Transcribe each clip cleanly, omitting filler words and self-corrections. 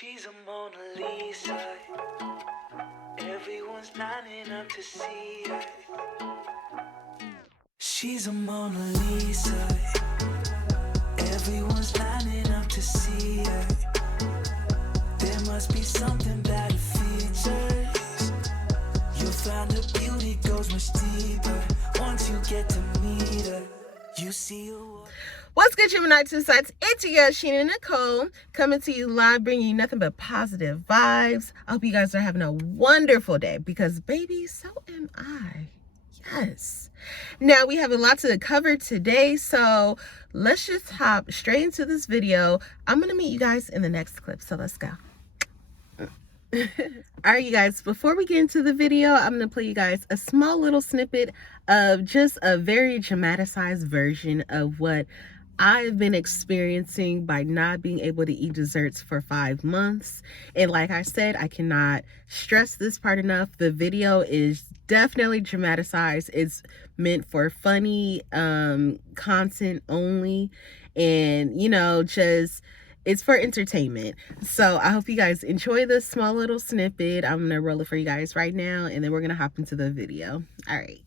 She's a Mona Lisa. Everyone's lining up to see her. She's a Mona Lisa. Everyone's lining up to see her. There must be something about her features. You'll find her beauty goes much deeper once you get to meet her. You see her. What's good, Gemini two sides? It's your girl Sheena Nicole coming to you live, bringing you nothing but positive vibes. I hope you guys are having a wonderful day because, baby, so am I. Yes. Now, we have a lot to cover today, so let's just hop straight into this video. I'm going to meet you guys in the next clip, so let's go. All right, you guys, before we get into the video, I'm going to play you guys a small little snippet of just a very dramatized version of what I've been experiencing by not being able to eat desserts for 5 months. And like I said, I cannot stress this part enough. The video is definitely dramatized. It's meant for funny content only, and just it's for entertainment. So I hope you guys enjoy this small little snippet. I'm gonna roll it for you guys right now, and then we're gonna hop into the video. All right.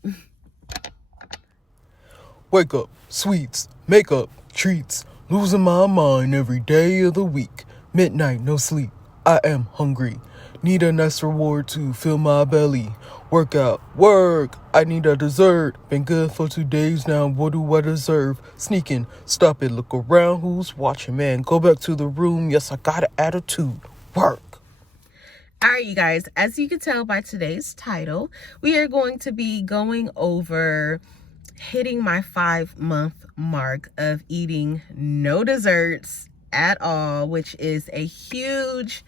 Wake up, sweets, makeup, treats, losing my mind every day of the week. Midnight, no sleep, I am hungry. Need a nice reward to fill my belly. Workout, work, I need a dessert. Been good for 2 days now, what do I deserve? Sneaking, stop it, look around, who's watching, man? Go back to the room, yes, I got an attitude. Work. All right, you guys, as you can tell by today's title, we are going to be going over hitting my 5-month mark of eating no desserts at all, which is a huge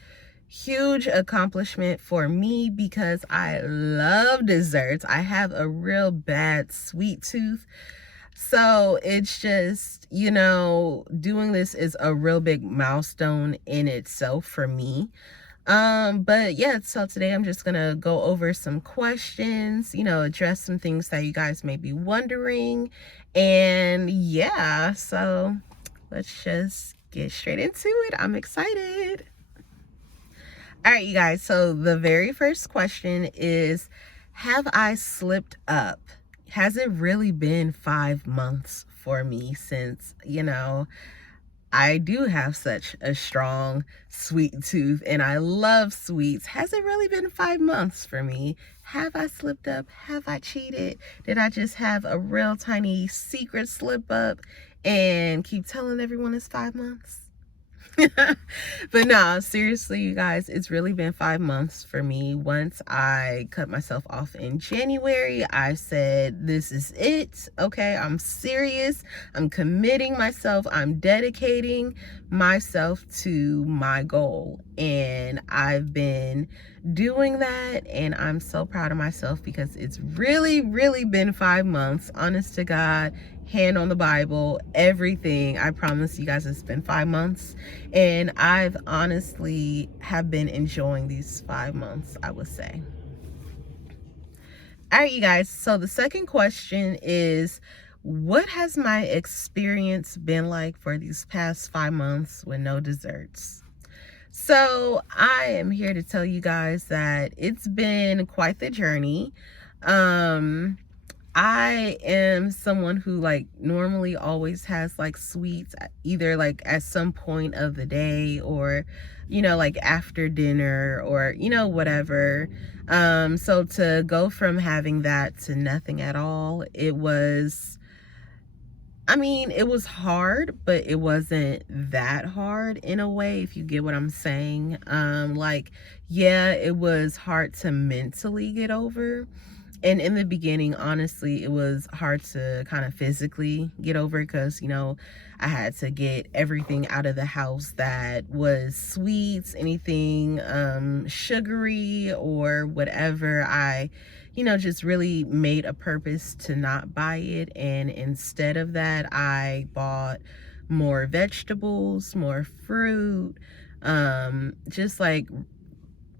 accomplishment for me because I love desserts. I have a real bad sweet tooth. So it's just, doing this is a real big milestone in itself for me. But yeah, so today I'm just gonna go over some questions, address some things that you guys may be wondering. And yeah, so let's just get straight into it. I'm excited. All right, you guys, so the very first question is, have I slipped up? Has it really been 5 months for me since, I do have such a strong sweet tooth and I love sweets? Has it really been 5 months for me? Have I slipped up? Have I cheated? Did I just have a real tiny secret slip up and keep telling everyone it's 5 months? But no, seriously, you guys, it's really been 5 months for me. Once I cut myself off in January, I said, this is it. Okay, I'm serious. I'm committing myself. I'm dedicating myself to my goal. And I've been doing that, and I'm so proud of myself because it's really been 5 months. Honest to God, hand on the Bible, everything. I promise you guys, it's been 5 months, and I've honestly have been enjoying these 5 months, I would say. All right, you guys, so the second question is, what has my experience been like for these past 5 months with no desserts? So I am here to tell you guys that it's been quite the journey. I am someone who normally always has sweets either at some point of the day or after dinner or whatever. So to go from having that to nothing at all, it was hard, but it wasn't that hard in a way, if you get what I'm saying. Yeah, it was hard to mentally get over. And in the beginning, honestly, it was hard to kind of physically get over because, I had to get everything out of the house that was sweets, anything sugary or whatever. I, just really made a purpose to not buy it. And instead of that, I bought more vegetables, more fruit, just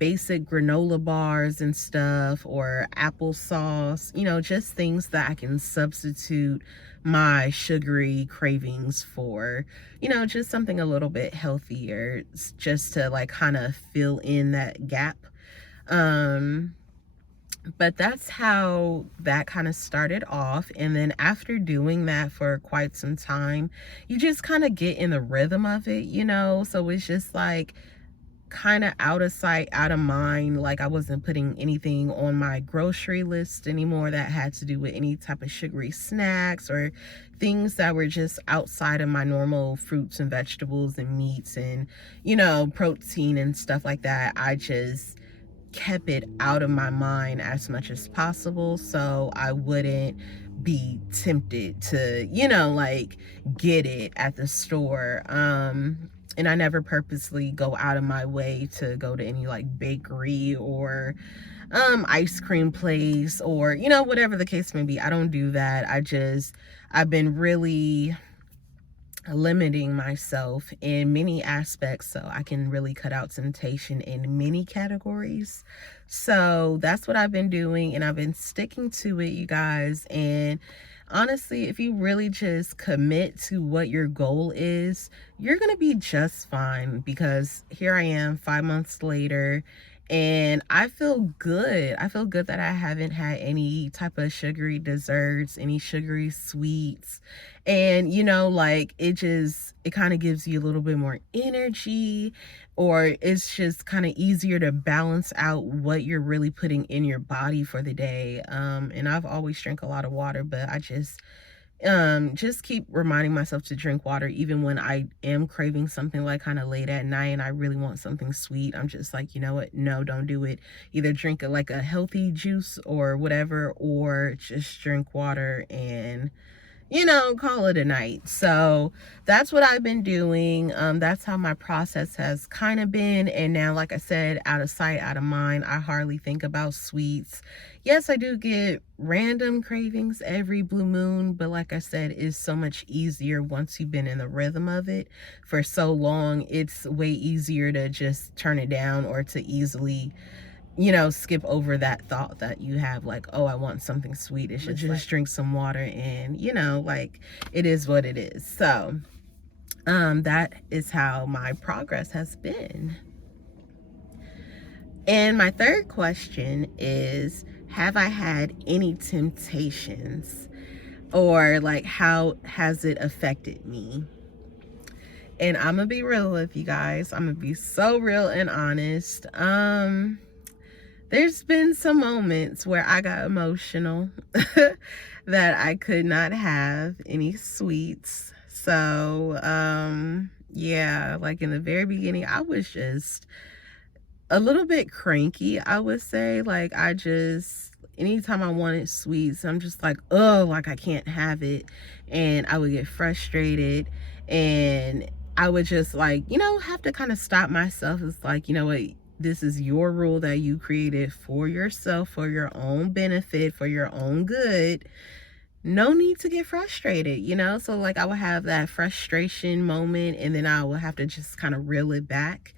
basic granola bars and stuff, or applesauce, you know, just things that I can substitute my sugary cravings for, you know, just something a little bit healthier, just to like kind of fill in that gap. But that's how that kind of started off. And then after doing that for quite some time, you just kind of get in the rhythm of it, you know? So it's just like kind of out of sight, out of mind. Like I wasn't putting anything on my grocery list anymore that had to do with any type of sugary snacks or things that were just outside of my normal fruits and vegetables and meats and, you know, protein and stuff like that. I just kept it out of my mind as much as possible so I wouldn't be tempted to, you know, like get it at the store. And I never purposely go out of my way to go to any like bakery or ice cream place or, you know, whatever the case may be. I don't do that. I've been really limiting myself in many aspects so I can really cut out temptation in many categories. So that's what I've been doing, and I've been sticking to it, you guys. And honestly, if you really just commit to what your goal is, you're gonna be just fine, because here I am 5 months later and I feel good. I feel good that I haven't had any type of sugary desserts, any sugary sweets. And, you know, like it kind of gives you a little bit more energy, or it's just kind of easier to balance out what you're really putting in your body for the day. And I've always drank a lot of water, but I just keep reminding myself to drink water even when I am craving something like kind of late at night and I really want something sweet. I'm just like, you know what, no, don't do it. Either drink like a healthy juice or whatever, or just drink water and, you know, call it a night. So that's what I've been doing. That's how my process has kind of been. And now, like I said, out of sight, out of mind, I hardly think about sweets. Yes, I do get random cravings every blue moon, but like I said, it's so much easier once you've been in the rhythm of it for so long. It's way easier to just turn it down, or to easily, you know, skip over that thought that you have, like, oh, I want something sweet. It's just drink some water and, you know, like it is what it is. So that is how my progress has been. And my third question is, have I had any temptations, or like how has it affected me? And I'm gonna be real with you guys. I'm gonna be so real and honest. There's been some moments where I got emotional that I could not have any sweets. So yeah, like in the very beginning, I was just a little bit cranky, I would say. Like anytime I wanted sweets, I'm just like, oh, like I can't have it. And I would get frustrated, and I would just like, you know, have to kind of stop myself. It's like, you know what, this is your rule that you created for yourself, for your own benefit, for your own good. No need to get frustrated, you know? So like I would have that frustration moment, and then I would have to just kind of reel it back.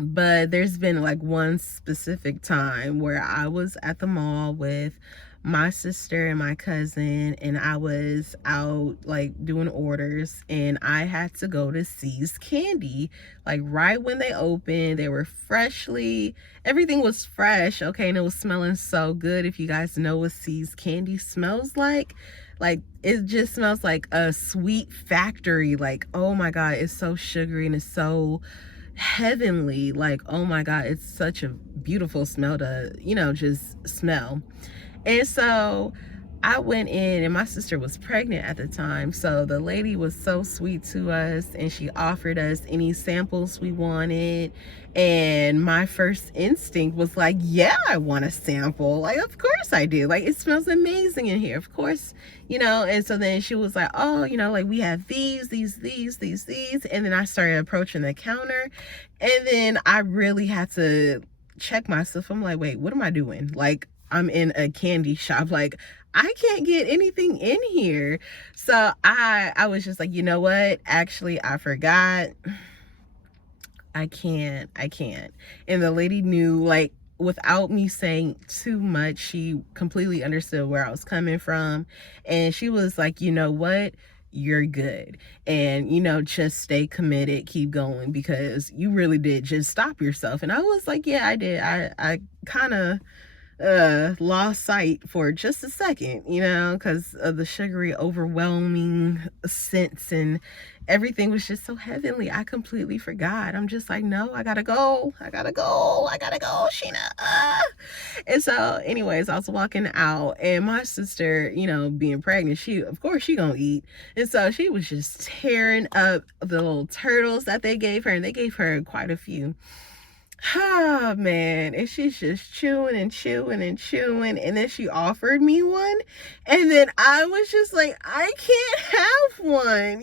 But there's been like one specific time where I was at the mall with my sister and my cousin, and I was out like doing orders, and I had to go to C's Candy like right when they opened. They were everything was fresh, okay, and it was smelling so good. If you guys know what C's Candy smells like it just smells like a sweet factory. Like, oh my god, it's so sugary and it's so heavenly. Like, oh my god, it's such a beautiful smell to, you know, just smell. And so I went in, and my sister was pregnant at the time, so the lady was so sweet to us, and she offered us any samples we wanted. And my first instinct was like, yeah, I want a sample. Like, of course I do. Like, it smells amazing in here, of course, you know. And so then she was like, oh, you know, like we have these. And then I started approaching the counter, and then I really had to check myself. I'm like, wait, what am I doing? Like, I'm in a candy shop. Like, I can't get anything in here. So I was just like, you know what? Actually, I forgot. I can't. And the lady knew, like, without me saying too much, she completely understood where I was coming from. And she was like, you know what? You're good. And, just stay committed, keep going, because you really did just stop yourself. And I was like, yeah, I did. I kind of lost sight for just a second, because of the sugary overwhelming scents, and everything was just so heavenly. I completely forgot. I'm just like, no, I gotta go, Sheena. And so anyways, I was walking out, and my sister, being pregnant, she of course she gonna eat. And so she was just tearing up the little turtles that they gave her, and they gave her quite a few. Oh man, and she's just chewing and chewing and chewing, and then she offered me one, and then I was just like, I can't have one.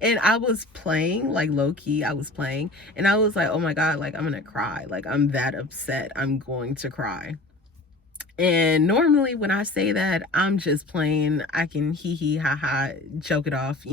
And I was playing, like, low-key, I was playing, and I was like, oh my god, like, I'm gonna cry, like, I'm that upset, I'm going to cry. And normally when I say that, I'm just playing, I can hee ha ha joke it off.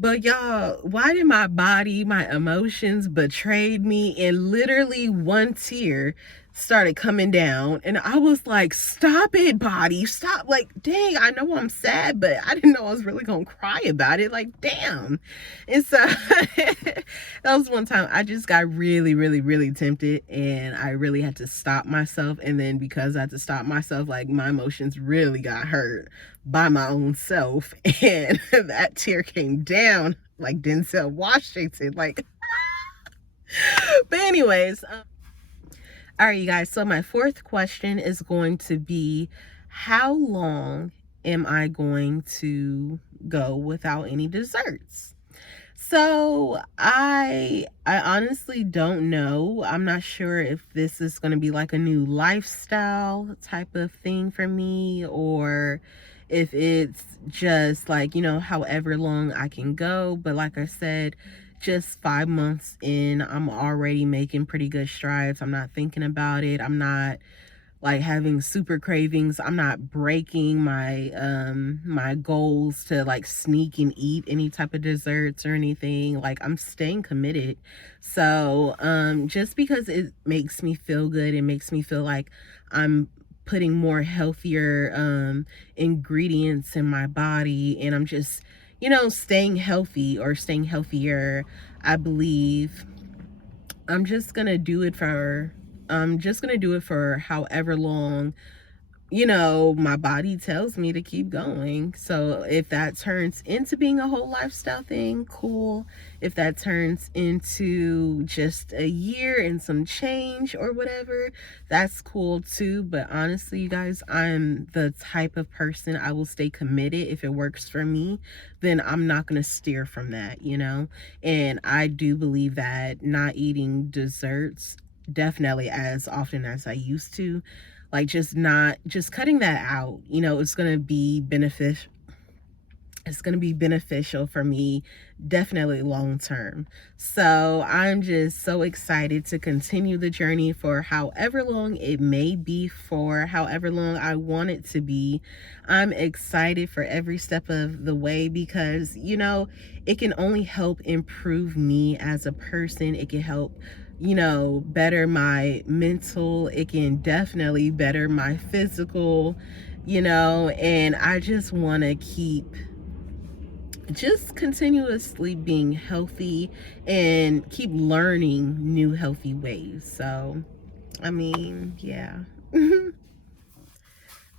But y'all, why did my body, my emotions betrayed me, and literally one tear started coming down, and I was like, stop it, body, stop. Like, dang, I know I'm sad, but I didn't know I was really gonna cry about it. Like, damn. And so that was one time I just got really, really, really tempted, and I really had to stop myself. And then because I had to stop myself, like, my emotions really got hurt by my own self, and that tear came down like Denzel Washington, like. But anyways, all right, you guys, so my fourth question is going to be, how long am I going to go without any desserts? So I honestly don't know. I'm not sure if this is going to be like a new lifestyle type of thing for me, or if it's just like, however long I can go. But like I said, just 5 months in, I'm already making pretty good strides. I'm not thinking about it. I'm not like having super cravings. I'm not breaking my my goals to like sneak and eat any type of desserts or anything. Like, I'm staying committed. So just because it makes me feel good, it makes me feel like I'm putting more healthier ingredients in my body, and I'm just staying healthy or staying healthier, I believe I'm just gonna do it for however long my body tells me to keep going. So if that turns into being a whole lifestyle thing, cool. If that turns into just a year and some change or whatever, that's cool too. But honestly, you guys, I'm the type of person, I will stay committed. If it works for me, then I'm not going to steer from that, and I do believe that not eating desserts definitely as often as I used to, like, just cutting that out, it's going to be beneficial. It's going to be beneficial for me, definitely long term. So I'm just so excited to continue the journey for however long it may be, for however long I want it to be. I'm excited for every step of the way, because it can only help improve me as a person. It can help better my mental. It can definitely better my physical, and I just want to keep just continuously being healthy and keep learning new healthy ways. So, I mean, yeah. All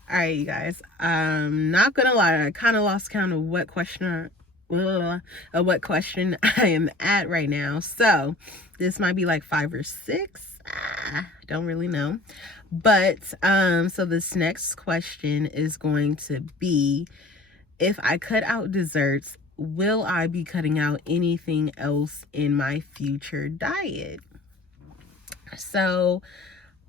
right, you guys, I'm not gonna lie, I kind of lost count of what question I am at right now. So this might be like 5 or 6. Don't really know. But so this next question is going to be, if I cut out desserts, will I be cutting out anything else in my future diet? So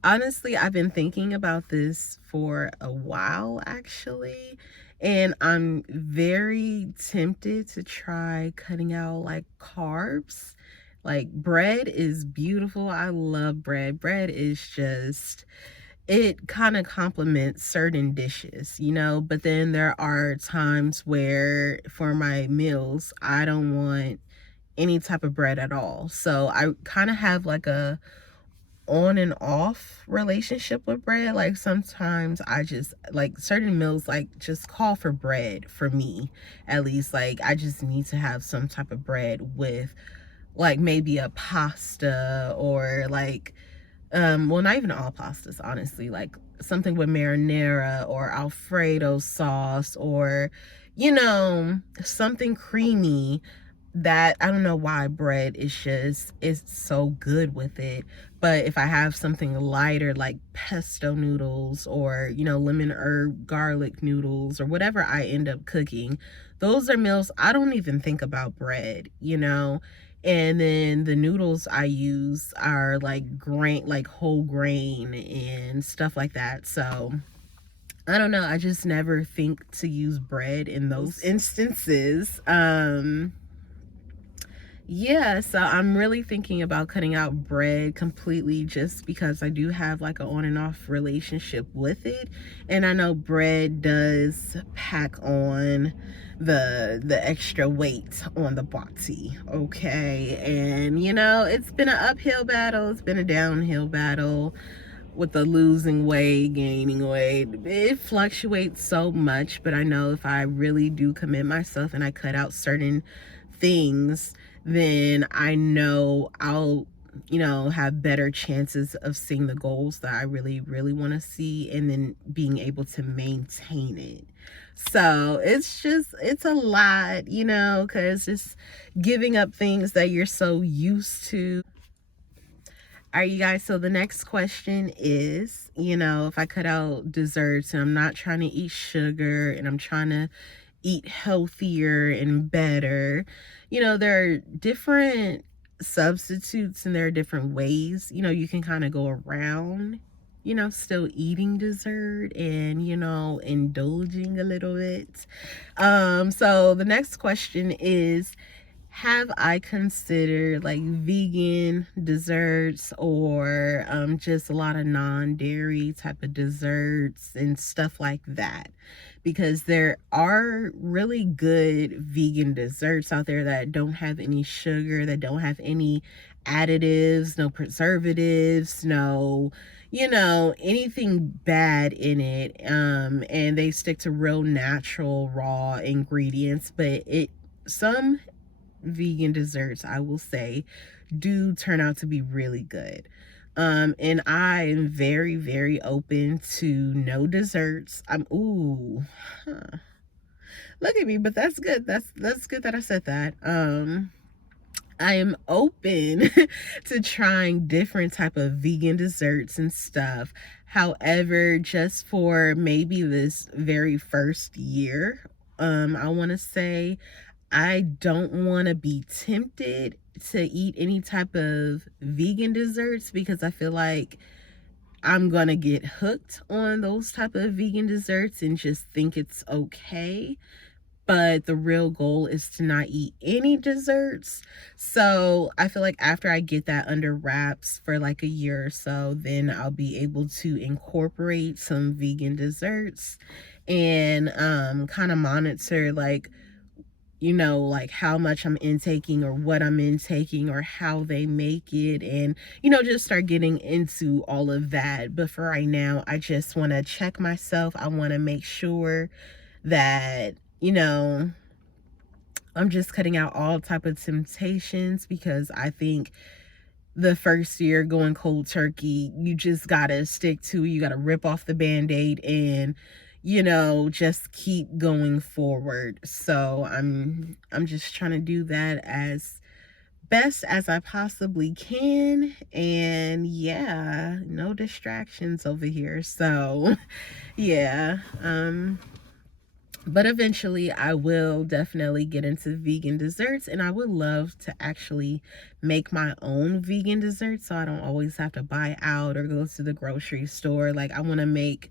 honestly, I've been thinking about this for a while, actually, and I'm very tempted to try cutting out like carbs. Like, bread is beautiful. I love bread. Bread is just, it kind of complements certain dishes, but then there are times where for my meals, I don't want any type of bread at all. So I kind of have like a on and off relationship with bread. Like sometimes I just like certain meals like just call for bread for me, at least. Like I just need to have some type of bread with like maybe a pasta, or like well, not even all pastas, honestly, like something with marinara or alfredo sauce, or something creamy. That I don't know why bread is so good with it. But if I have something lighter like pesto noodles, or lemon herb garlic noodles, or whatever I end up cooking, those are meals I don't even think about bread. And then the noodles I use are like grain, like whole grain and stuff like that. So I don't know, I just never think to use bread in those instances. Yeah, so I'm really thinking about cutting out bread completely, just because I do have like an on and off relationship with it. And I know bread does pack on the extra weight on the body, okay? And it's been an uphill battle, it's been a downhill battle with the losing weight, gaining weight. It fluctuates so much, but I know if I really do commit myself and I cut out certain things, then I know I'll have better chances of seeing the goals that I really want to see, and then being able to maintain it. So it's a lot, because just giving up things that you're so used to. All right, you guys, so the next question is, if I cut out desserts and I'm not trying to eat sugar and I'm trying to eat healthier and better, there are different substitutes and there are different ways, you can kind of go around, still eating dessert and, indulging a little bit. So the next question is, have I considered like vegan desserts, or just a lot of non-dairy type of desserts and stuff like that? Because there are really good vegan desserts out there that don't have any sugar, that don't have any additives, no preservatives, no anything bad in it, and they stick to real natural raw ingredients. But some vegan desserts, I will say, do turn out to be really good. And I am very open to no desserts. Look at me, but that's good. That's good that I said that. I am open to trying different type of vegan desserts and stuff. However, just for maybe this very first year, I want to say I don't want to be tempted to eat any type of vegan desserts, because I feel like I'm gonna get hooked on those type of vegan desserts and just think it's okay. But the real goal is to not eat any desserts. So I feel like after I get that under wraps for like a year or so, then I'll be able to incorporate some vegan desserts and kind of monitor like how much I'm intaking, or what I'm intaking, or how they make it, and just start getting into all of that. But for right now, I just want to check myself. I want to make sure that I'm just cutting out all type of temptations, because I think the first year going cold turkey, you just gotta stick to, you gotta rip off the band-aid and just keep going forward. So I'm just trying to do that as best as I possibly can. And yeah, no distractions over here. So yeah, but eventually I will definitely get into vegan desserts, and I would love to actually make my own vegan desserts, so I don't always have to buy out or go to the grocery store. Like I want to make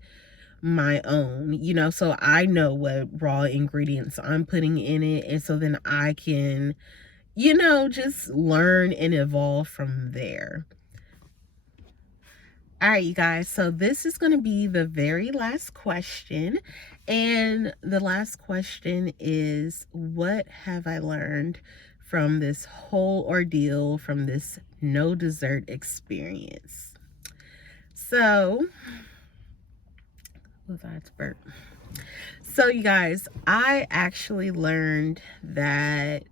my own, so I know what raw ingredients I'm putting in it, and so then I can just learn and evolve from there. All right, you guys, so this is going to be the very last question, and the last question is, what have I learned from this whole ordeal, from this no dessert experience. So, was I to burp? So you guys, I actually learned that,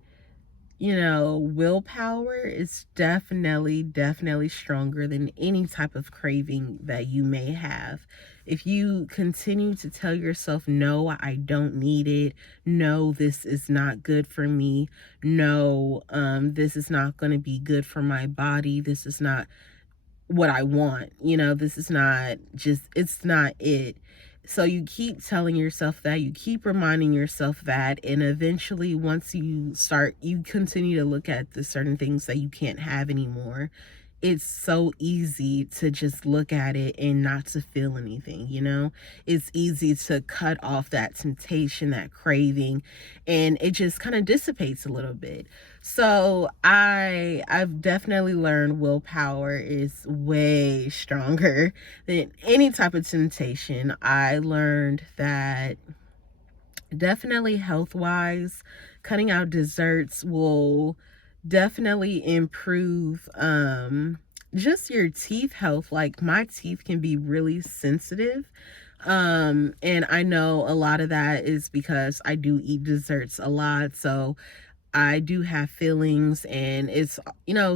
willpower is definitely stronger than any type of craving that you may have. If you continue to tell yourself, no, I don't need it. No, this is not good for me. No, this is not going to be good for my body. This is not what I want. This is not it's not it. So you keep telling yourself that, you keep reminding yourself that, and eventually once you continue to look at the certain things that you can't have anymore, it's so easy to just look at it and not to feel anything. It's easy to cut off that temptation, that craving, and it just kind of dissipates a little bit. So I've definitely learned willpower is way stronger than any type of temptation. I learned that definitely health-wise, cutting out desserts will definitely improve just your teeth health. Like, my teeth can be really sensitive, and I know a lot of that is because I do eat desserts a lot, so I do have feelings, and it's,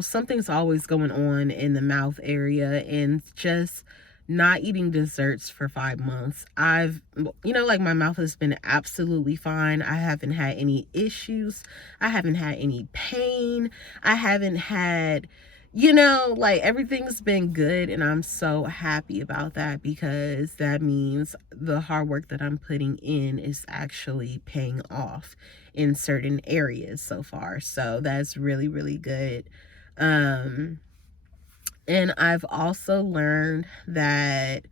something's always going on in the mouth area. And just not eating desserts for 5 months, like, my mouth has been absolutely fine. I haven't had any issues. I haven't had any pain. I haven't had, like, everything's been good, and I'm so happy about that, because that means the hard work that I'm putting in is actually paying off in certain areas so far. So that's really good. And I've also learned that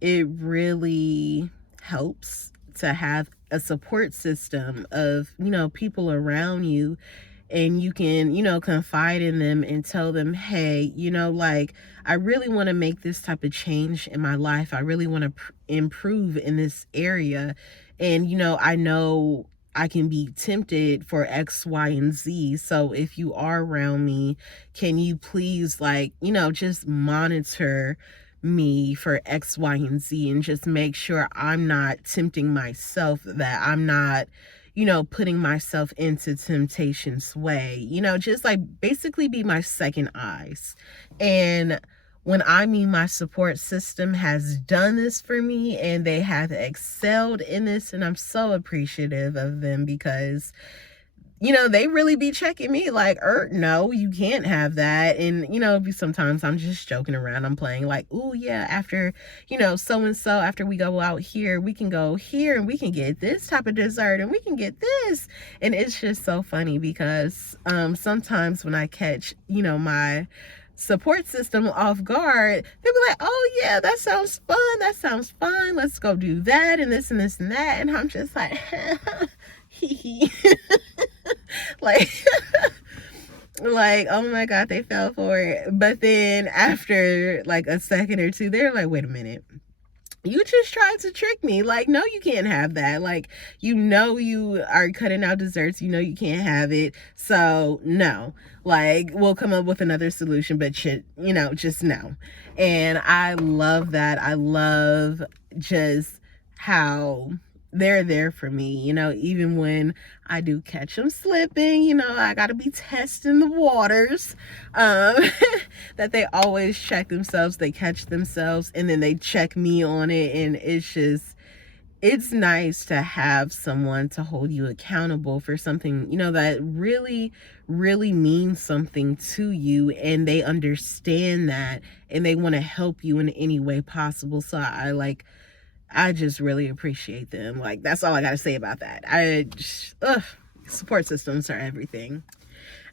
it really helps to have a support system of, people around you, and you can, confide in them and tell them, hey, like, I really want to make this type of change in my life. I really want to improve in this area. And, I know I can be tempted for X, Y, and Z. So if you are around me, can you please, like, just monitor me for X, Y, and Z, and just make sure I'm not tempting myself, that I'm not, putting myself into temptation's way, just, like, basically be my second eyes. And when I mean my support system has done this for me, and they have excelled in this, and I'm so appreciative of them, because, they really be checking me like, no, you can't have that. And, sometimes I'm just joking around. I'm playing like, oh yeah, after, so-and-so, after we go out here, we can go here and we can get this type of dessert and we can get this. And it's just so funny, because sometimes when I catch, my support system off guard, they'll be like, oh yeah, that sounds fun, that sounds fun, let's go do that and this and this and that. And I'm just like, hee like like, oh my god, they fell for it. But then after like a second or two, they're like, wait a minute, you just tried to trick me. Like, no, you can't have that. Like, you are cutting out desserts. You can't have it. So, no. Like, we'll come up with another solution, but just no. And I love that. I love just how they're there for me, even when I do catch them slipping, I gotta be testing the waters, that they always check themselves, they catch themselves, and then they check me on it. And it's nice to have someone to hold you accountable for something, that really means something to you, and they understand that, and they want to help you in any way possible. So I just really appreciate them. Like, that's all I gotta say about that. Support systems are everything.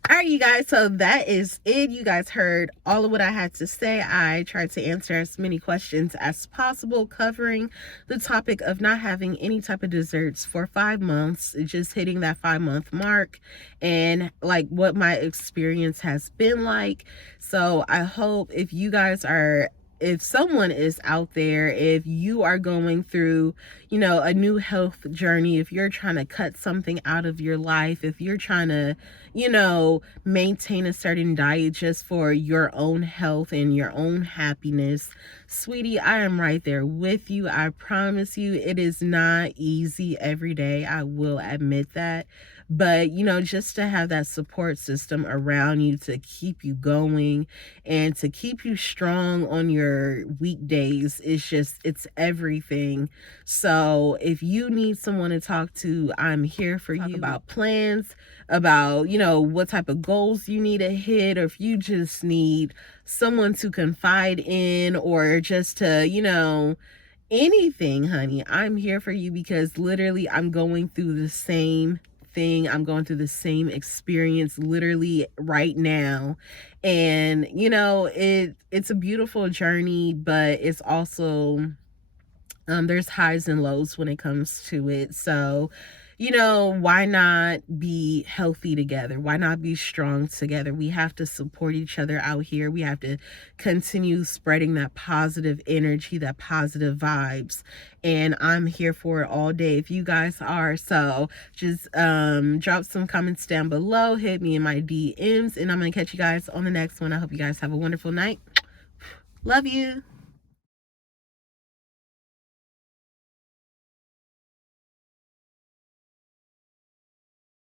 All right, you guys, so that is it. You guys heard all of what I had to say. I tried to answer as many questions as possible, covering the topic of not having any type of desserts for 5 months, just hitting that 5-month mark, and like what my experience has been like. So I hope if you guys are if someone is out there, if you are going through, you know, a new health journey, if you're trying to cut something out of your life, if you're trying to, you know, maintain a certain diet just for your own health and your own happiness, sweetie, I am right there with you. I promise you, it is not easy every day. I will admit that. But, you know, just to have that support system around you to keep you going and to keep you strong on your weekdays is just, it's everything. So if you need someone to talk to, I'm here for you. About plans, about, you know, what type of goals you need to hit, or if you just need someone to confide in, or just to, you know, anything, honey, I'm here for you, because literally I'm going through the same thing. I'm going through the same experience literally right now. And, you know, it's a beautiful journey, but it's also there's highs and lows when it comes to it. So, you know, why not be healthy together? Why not be strong together? We have to support each other out here. We have to continue spreading that positive energy, that positive vibes. And I'm here for it all day if you guys are. So just drop some comments down below, hit me in my DMs, and I'm gonna catch you guys on the next one. I hope you guys have a wonderful night. Love you.